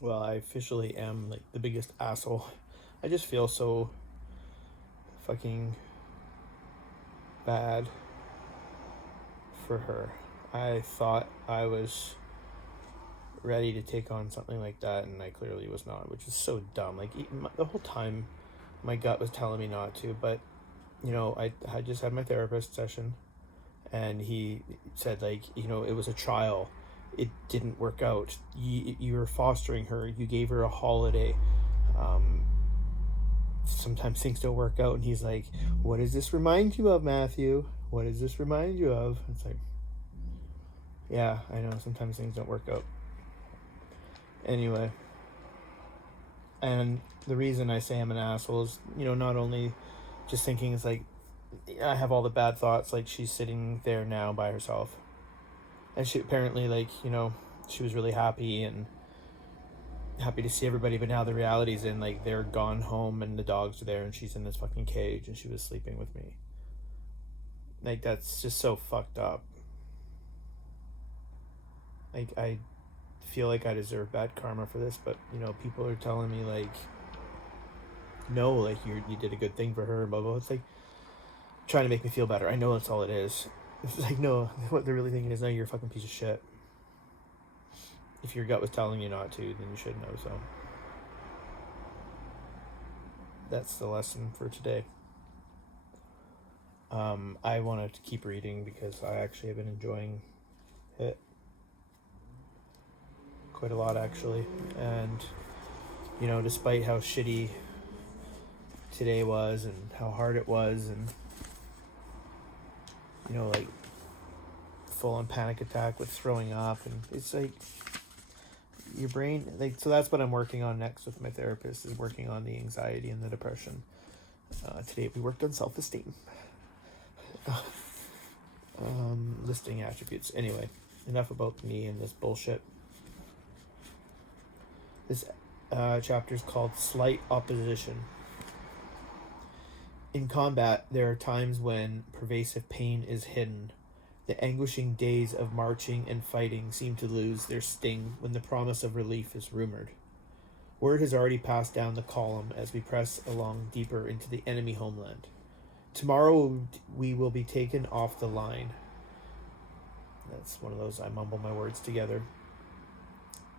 Well, I officially am like the biggest asshole. I just feel so fucking bad for her. I thought I was ready to take on something like that, and I clearly was not, which is so dumb. Like the whole time, my gut was telling me not to, but I just had my therapist session, and he said, like, it was a trial. It didn't work out. You were fostering her. You gave her a holiday. Um, Sometimes things don't work out, and he's like, "What does this remind you of, Matthew? What does this remind you of?" It's like, yeah, I know. Sometimes things don't work out. Anyway, and the reason I say I'm an asshole is, not only just thinking it's like I have all the bad thoughts. Like, she's sitting there now by herself, and she apparently, like, she was really happy and happy to see everybody, but now the reality's in, like, they're gone home and the dogs are there and she's in this fucking cage and she was sleeping with me. Like, that's just so fucked up. Like, I feel like I deserve bad karma for this, but people are telling me, like, no, like, you did a good thing for her, blah blah. It's like trying to make me feel better. I know that's all it is. It's like, no, what they're really thinking is, no, you're a fucking piece of shit. If your gut was telling you not to, then you should know. So that's the lesson for today. I wanted to keep reading because I actually have been enjoying it quite a lot, actually. And, despite how shitty today was and how hard it was, and, like, full on panic attack with throwing up, and it's like your brain, like, so that's what I'm working on next with my therapist, is working on the anxiety and the depression. Today we worked on self-esteem. Listing attributes. Anyway, enough about me and this bullshit. This chapter is called Slight Opposition. In combat, there are times when pervasive pain is hidden. The anguishing days of marching and fighting seem to lose their sting when the promise of relief is rumored. Word has already passed down the column as we press along deeper into the enemy homeland. Tomorrow we will be taken off the line. That's one of those, I mumble my words together.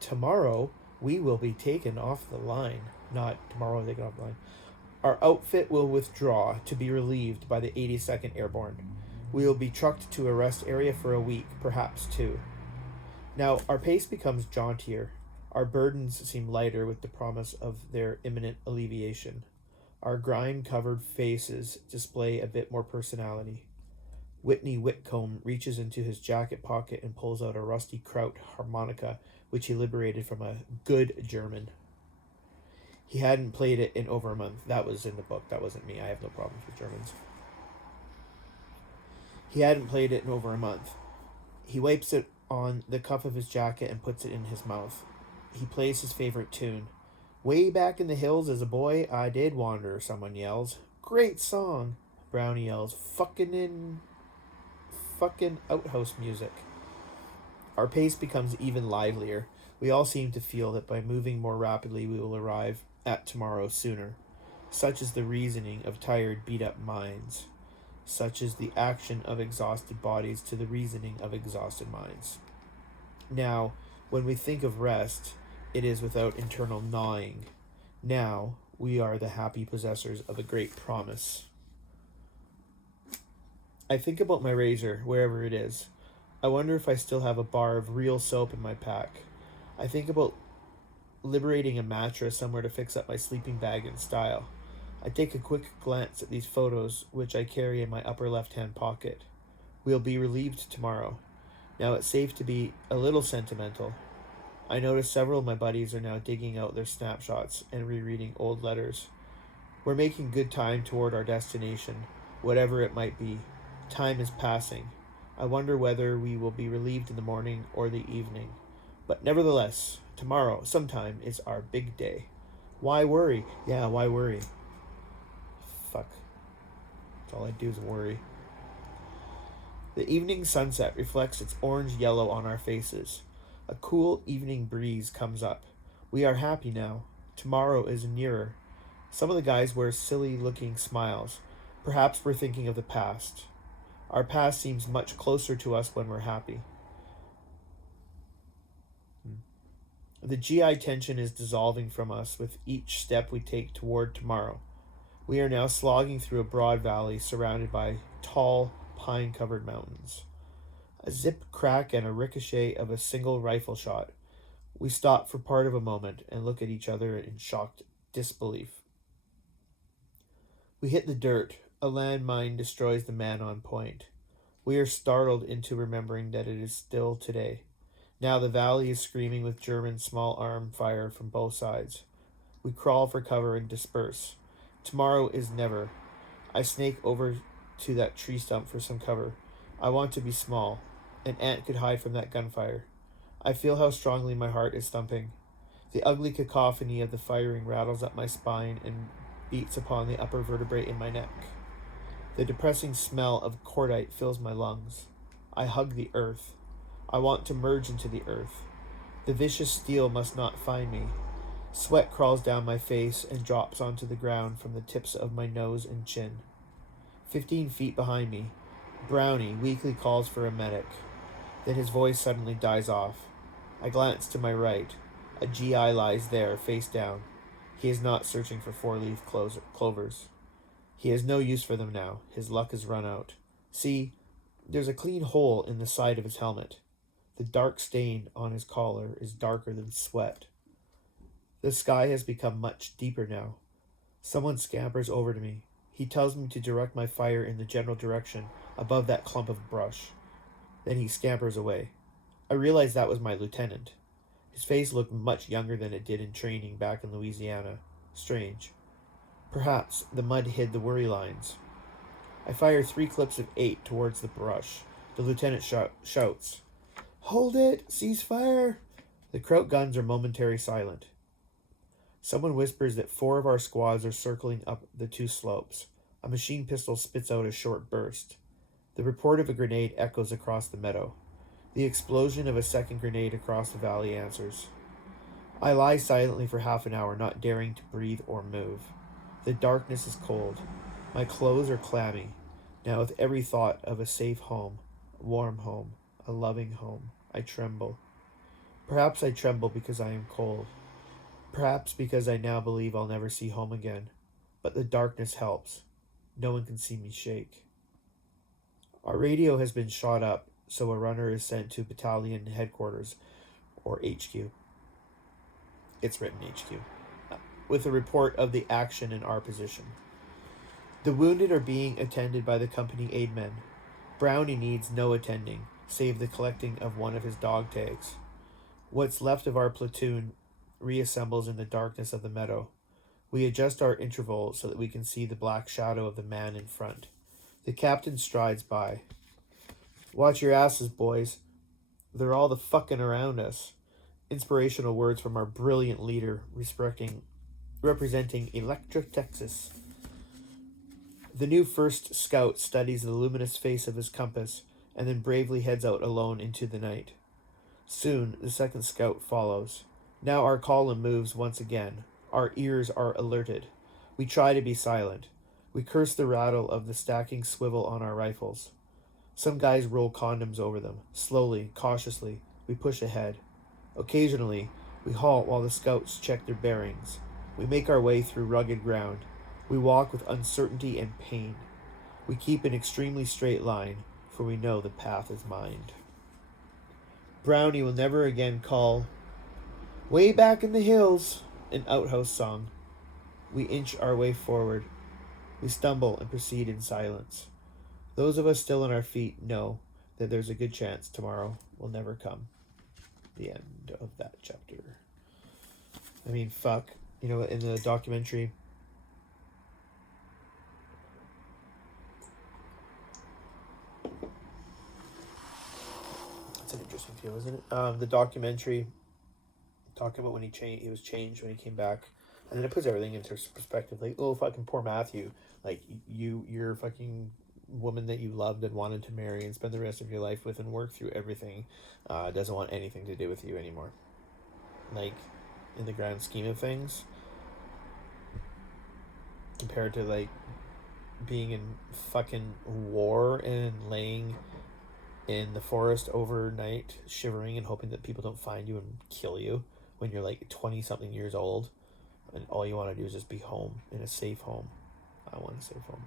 Tomorrow we will be taken off the line. Not tomorrow they get off the line. Our outfit will withdraw to be relieved by the 82nd Airborne. We will be trucked to a rest area for a week, perhaps two. Now our pace becomes jauntier. Our burdens seem lighter with the promise of their imminent alleviation. Our grime-covered faces display a bit more personality. Whitney Whitcomb reaches into his jacket pocket and pulls out a rusty Kraut harmonica, which he liberated from a good German. He hadn't played it in over a month. That was in the book. That wasn't me. I have no problems with Germans. He hadn't played it in over a month. He wipes it on the cuff of his jacket and puts it in his mouth. He plays his favorite tune. Way back in the hills as a boy, I did wander, someone yells. Great song. Brownie yells, fucking outhouse music. Our pace becomes even livelier. We all seem to feel that by moving more rapidly we will arrive at tomorrow sooner. Such is the reasoning of tired, beat-up minds. Such is the action of exhausted bodies to the reasoning of exhausted minds. Now, when we think of rest, it is without internal gnawing. Now, we are the happy possessors of a great promise. I think about my razor, wherever it is. I wonder if I still have a bar of real soap in my pack. I think about liberating a mattress somewhere to fix up my sleeping bag in style. I take a quick glance at these photos, which I carry in my upper left-hand pocket. We'll be relieved tomorrow. Now it's safe to be a little sentimental. I notice several of my buddies are now digging out their snapshots and rereading old letters. We're making good time toward our destination, whatever it might be. Time is passing. I wonder whether we will be relieved in the morning or the evening. But nevertheless, tomorrow, sometime, is our big day. Why worry? Yeah, why worry? Fuck. That's all I do is worry. The evening sunset reflects its orange-yellow on our faces. A cool evening breeze comes up. We are happy now. Tomorrow is nearer. Some of the guys wear silly-looking smiles. Perhaps we're thinking of the past. Our past seems much closer to us when we're happy. The GI tension is dissolving from us with each step we take toward tomorrow. We are now slogging through a broad valley surrounded by tall, pine-covered mountains. A zip crack and a ricochet of a single rifle shot. We stop for part of a moment and look at each other in shocked disbelief. We hit the dirt. A landmine destroys the man on point. We are startled into remembering that it is still today. Now the valley is screaming with German small arm fire from both sides. We crawl for cover and disperse. Tomorrow is never. I snake over to that tree stump for some cover. I want to be small. An ant could hide from that gunfire. I feel how strongly my heart is thumping. The ugly cacophony of the firing rattles up my spine and beats upon the upper vertebrae in my neck. The depressing smell of cordite fills my lungs. I hug the earth. I want to merge into the earth. The vicious steel must not find me. Sweat crawls down my face and drops onto the ground from the tips of my nose and chin. 15 feet behind me, Brownie weakly calls for a medic. Then his voice suddenly dies off. I glance to my right. A GI lies there, face down. He is not searching for four-leaf clovers. He has no use for them now. His luck has run out. See, there's a clean hole in the side of his helmet. The dark stain on his collar is darker than sweat. The sky has become much deeper now. Someone scampers over to me. He tells me to direct my fire in the general direction above that clump of brush. Then he scampers away. I realize that was my lieutenant. His face looked much younger than it did in training back in Louisiana. Strange. Perhaps the mud hid the worry lines. I fire 3 clips of 8 towards the brush. The lieutenant shouts, "Hold it! Cease fire!" The Kraut guns are momentarily silent. Someone whispers that 4 of our squads are circling up the 2 slopes. A machine pistol spits out a short burst. The report of a grenade echoes across the meadow. The explosion of a second grenade across the valley answers. I lie silently for half an hour, not daring to breathe or move. The darkness is cold. My clothes are clammy. Now with every thought of a safe home, a warm home, a loving home, I tremble. Perhaps I tremble because I am cold. Perhaps because I now believe I'll never see home again. But the darkness helps. No one can see me shake. Our radio has been shot up, so a runner is sent to battalion headquarters, or HQ. It's written HQ. With a report of the action in our position. The wounded are being attended by the company aid men. Brownie needs no attending, save the collecting of one of his dog tags. What's left of our platoon reassembles in the darkness of the meadow. We adjust our interval so that we can see the black shadow of the man in front. The captain strides by. "Watch your asses, boys. They're all the fucking around us." Inspirational words from our brilliant leader representing Electra, Texas. The new first scout studies the luminous face of his compass and then bravely heads out alone into the night. Soon, the second scout follows. Now our column moves once again. Our ears are alerted. We try to be silent. We curse the rattle of the stacking swivel on our rifles. Some guys roll condoms over them. Slowly, cautiously, we push ahead. Occasionally, we halt while the scouts check their bearings. We make our way through rugged ground. We walk with uncertainty and pain. We keep an extremely straight line, for we know the path is mined. Brownie will never again call "Way Back in the Hills," an outhouse song. We inch our way forward. We stumble and proceed in silence. Those of us still on our feet know that there's a good chance tomorrow will never come. The end of that chapter. I mean, fuck. You know, in the documentary, it's an interesting feel, isn't it? The documentary talking about when he was changed when he came back, and then it puts everything into perspective. Like, oh, fucking poor Matthew. Like, you're fucking woman that you loved and wanted to marry and spend the rest of your life with and work through everything, doesn't want anything to do with you anymore. Like, in the grand scheme of things, compared to like being in fucking war and laying in the forest overnight, shivering and hoping that people don't find you and kill you when you're like 20 something years old, and all you want to do is just be home in a safe home. I want a safe home.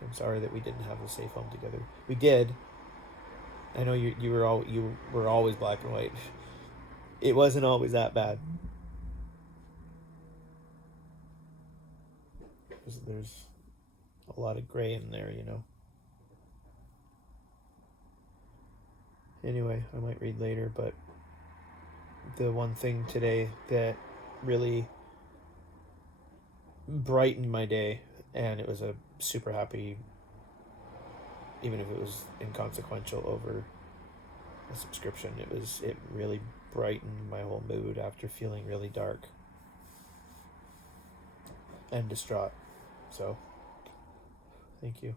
I'm sorry that we didn't have a safe home together. We did. I know you were always black and white. It wasn't always that bad. There's a lot of gray in there, you know. Anyway, I might read later, but the one thing today that really brightened my day, and it was a super happy, even if it was inconsequential over a subscription, it really brightened my whole mood after feeling really dark and distraught. So, thank you.